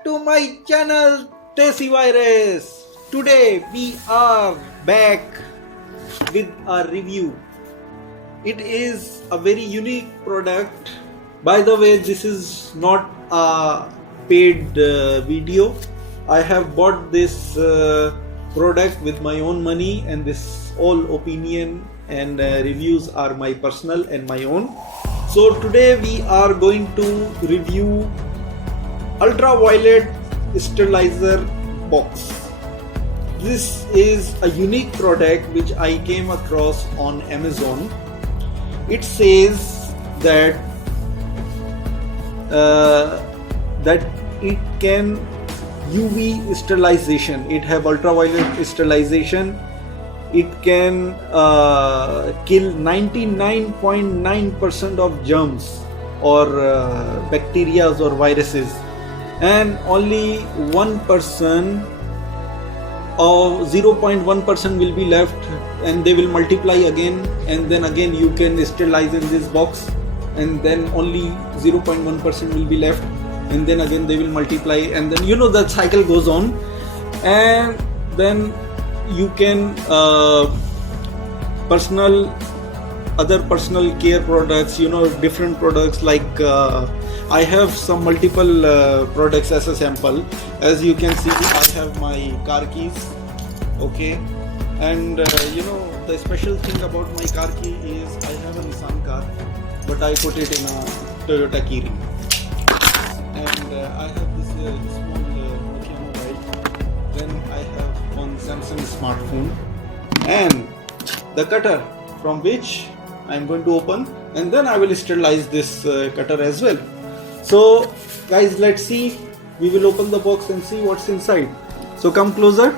back to my channel Desi Virus. Today we are back with a review. It is a very unique product. By the way, this is not a paid video. I have bought this product with my own money, and this all opinion and reviews are my personal and my own. So today we are going to review ultraviolet sterilizer box. This is a unique product which I came across on Amazon. It says that it can UV sterilization. It have ultraviolet sterilization. It can kill 99.9% of germs or bacteria or viruses, and only 1% or 0.1% will be left, and they will multiply again, and then again you can sterilize in this box, and then only 0.1% will be left, and then again they will multiply, and then the cycle goes on. And then you can other personal care products, different products, like I have some multiple products as a sample. As you can see, I have my car keys, okay, and the special thing about my car key is I have a Nissan car, but I put it in a Toyota keyring. And I have this small Nokia mobile. Then I have one Samsung smartphone, and the cutter from which I am going to open, and then I will sterilize this cutter as well. So guys, let's see. We will open the box and see what's inside. So come closer,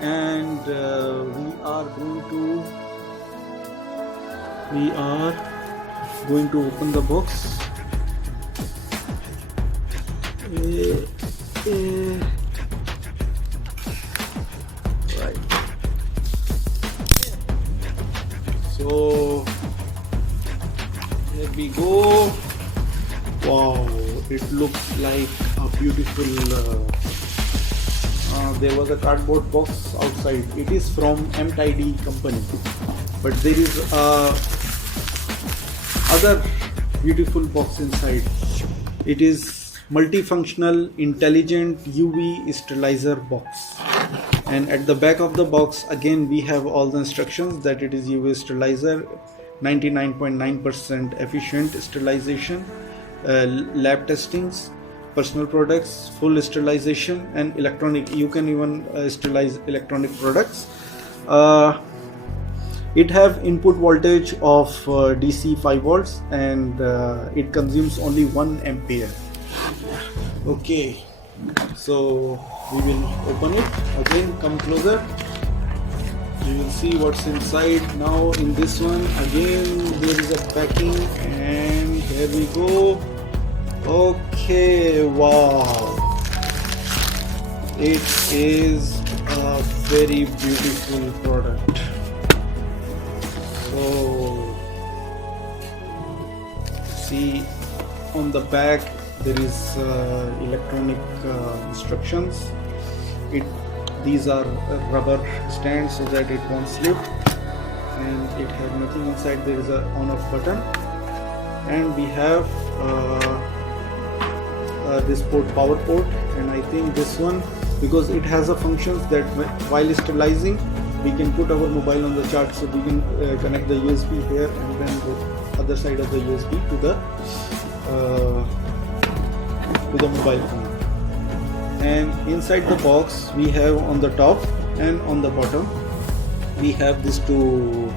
and we are going to open the box. Right. So here we go. Wow, it looks like a beautiful there was a cardboard box outside. It is from M-Tidy company, but there is other beautiful box inside. It is multifunctional intelligent UV sterilizer box, and at the back of the box again we have all the instructions that it is UV sterilizer, 99.9% efficient sterilization, lab testings, personal products, full sterilization, and electronic. You can even sterilize electronic products. It have input voltage of DC 5 volts, and it consumes only 1 ampere. Okay, so we will open it again. Come closer. You will see what's inside. Now in this one again there is a packing, and here we go. Okay, wow, it is a very beautiful product. So see, on the back there is electronic instructions. These are rubber stands so that it won't slip, and it has nothing inside. There is a on-off button, and we have this power port, and I think this one, because it has a functions that while sterilizing we can put our mobile on the charge, so we can connect the USB here, and then the other side of the USB to the mobile phone. And inside the box we have, on the top and on the bottom, we have these two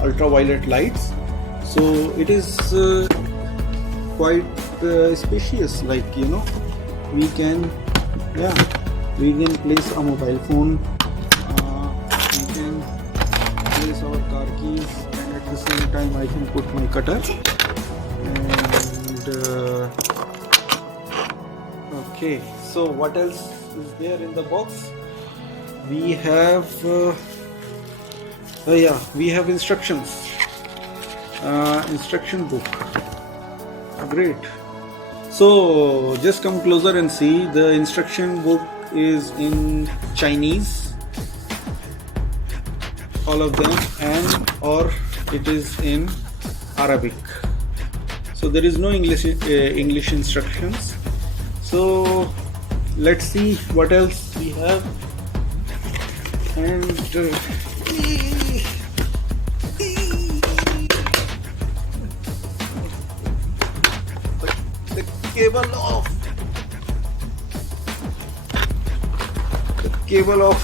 ultraviolet lights. So it is quite spacious, like we can place a mobile phone, we can place our car keys, and at the same time I can put my cutter. And okay, so what else is there in the box? We have we have instructions, instruction book. Great. So just come closer and see. The instruction book is in Chinese, all of them, and or it is in Arabic. So there is no English instructions. So let's see what else we have. And the cable of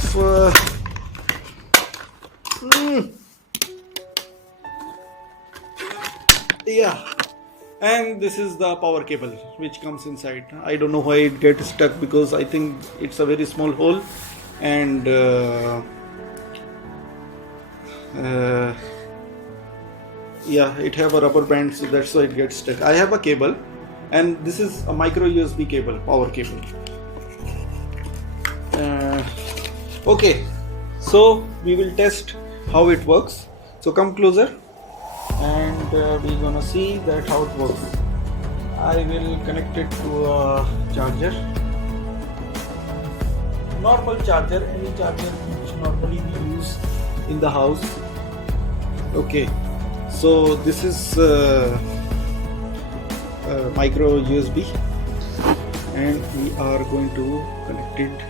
yeah, and this is the power cable which comes inside. I don't know why it gets stuck, because I think it's a very small hole, and yeah, it have a rubber band, so that's why it gets stuck. I have a cable, and this is a micro USB cable, power cable. Okay, so we will test how it works. So come closer, and we're gonna see that how it works. I will connect it to a charger, normal charger, any charger which normally we use in the house. Okay, so this is micro USB, and we are going to connect it here.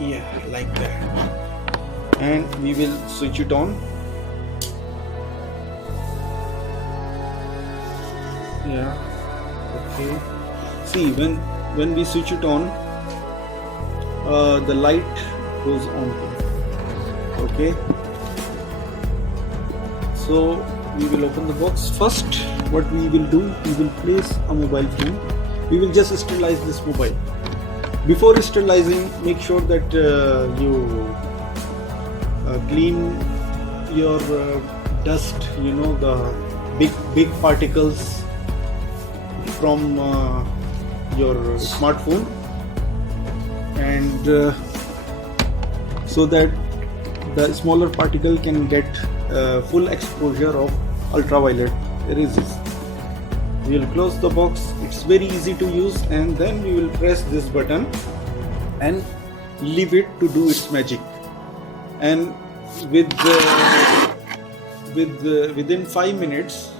Yeah, like that, and we will switch it on. Yeah, okay. See, when we switch it on, the light goes on. Okay, so we will open the box. First, what we will do, we will place a mobile phone. We will just sterilize this mobile. Before sterilizing, make sure that you clean your dust, the big particles from your smartphone, and so that the smaller particle can get full exposure of ultraviolet rays. We will close the box. It's very easy to use, and then we will press this button and leave it to do its magic. And within 5 minutes,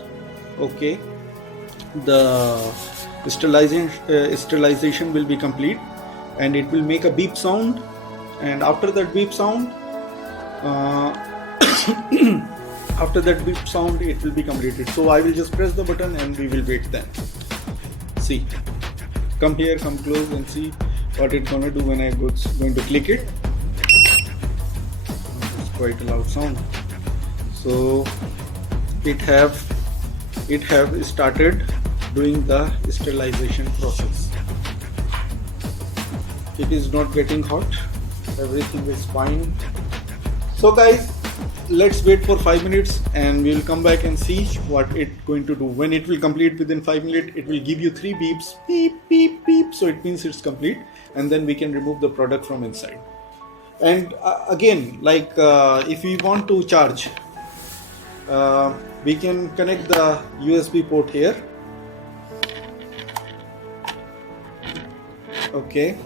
okay, the sterilization will be complete, and it will make a beep sound, and after that beep sound it will be completed. So I will just press the button and we will wait then. See, come here, come close and see what it's gonna do when I going to click it. It's quite a loud sound. So it have started doing the sterilization process. It is not getting hot, everything is fine. So guys, let's wait for 5 minutes and we will come back and see what it's going to do. When it will complete within 5 minutes, it will give you 3 beeps, beep, beep, beep. So it means it's complete, and then we can remove the product from inside. And again, like if we want to charge, we can connect the USB port here. Okay,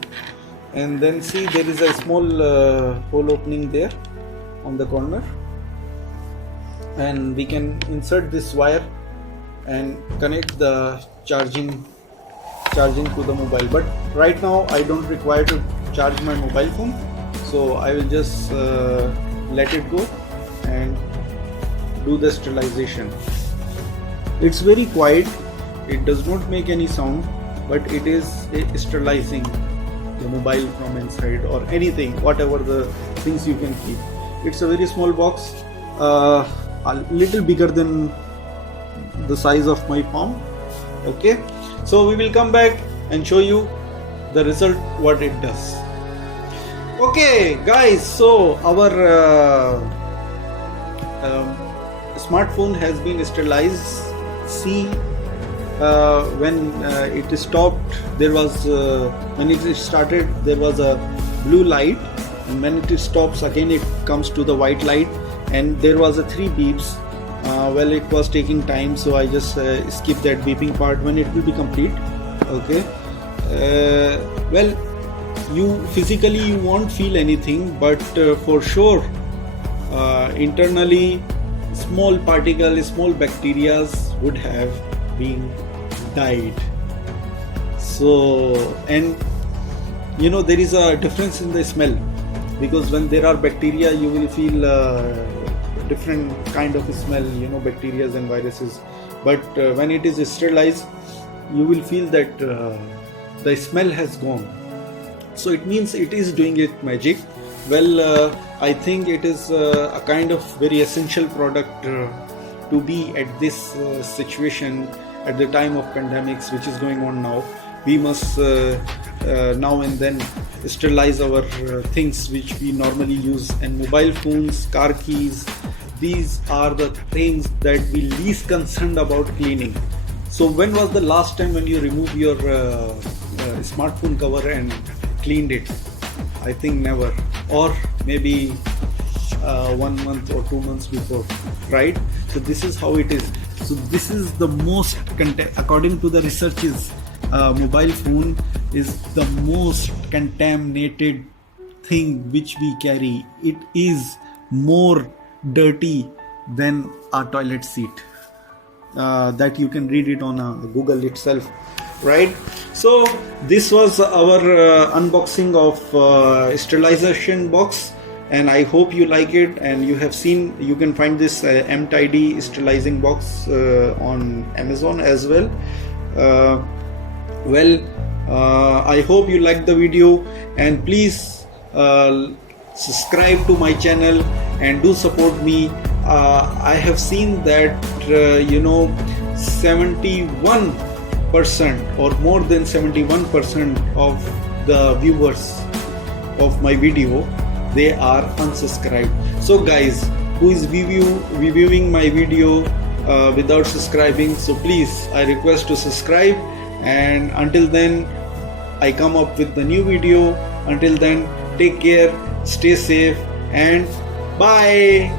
and then see, there is a small hole opening there on the corner, and we can insert this wire and connect the charging to the mobile. But right now I don't require to charge my mobile phone, so I will just let it go and do the sterilization. It's very quiet, it does not make any sound, but it is sterilizing the mobile from inside or anything, whatever the things you can keep. It's a very small box, a little bigger than the size of my palm. Okay, so we will come back and show you the result, what it does. Okay guys, so our smartphone has been sterilized. See, when it stopped, there was when it started there was a blue light, and when it stops again it comes to the white light, and there was a 3 beeps, Well, it was taking time, so I just skipped that beeping part. When it will be complete, okay. Well, you physically you won't feel anything, but for sure internally small particles, small bacteria would have been died. So, and you know, there is a difference in the smell, because when there are bacteria you will feel different kind of smell, you know, bacteria and viruses, but when it is sterilized you will feel that the smell has gone. So it means it is doing its magic. Well, I think it is a kind of very essential product to be at this situation at the time of pandemics which is going on now. We must now and then sterilize our things which we normally use, and mobile phones, car keys, these are the things that we least concerned about cleaning. So when was the last time when you removed your smartphone cover and cleaned it? I think never, or maybe 1 month or 2 months before, right? So this is how it is. So this is the most according to the researches, mobile phone is the most contaminated thing which we carry. It is more dirty than our toilet seat. That you can read it on Google itself, right? So this was our unboxing of sterilization box, and I hope you like it. And you have seen, you can find this M-Tidy sterilizing box on Amazon as well. I hope you liked the video, and please subscribe to my channel and do support me. I have seen that 71% or more than 71% of the viewers of my video, they are unsubscribed. So guys, who is reviewing my video without subscribing, so please I request to subscribe. And until then I come up with the new video. Until then, take care, stay safe, and bye.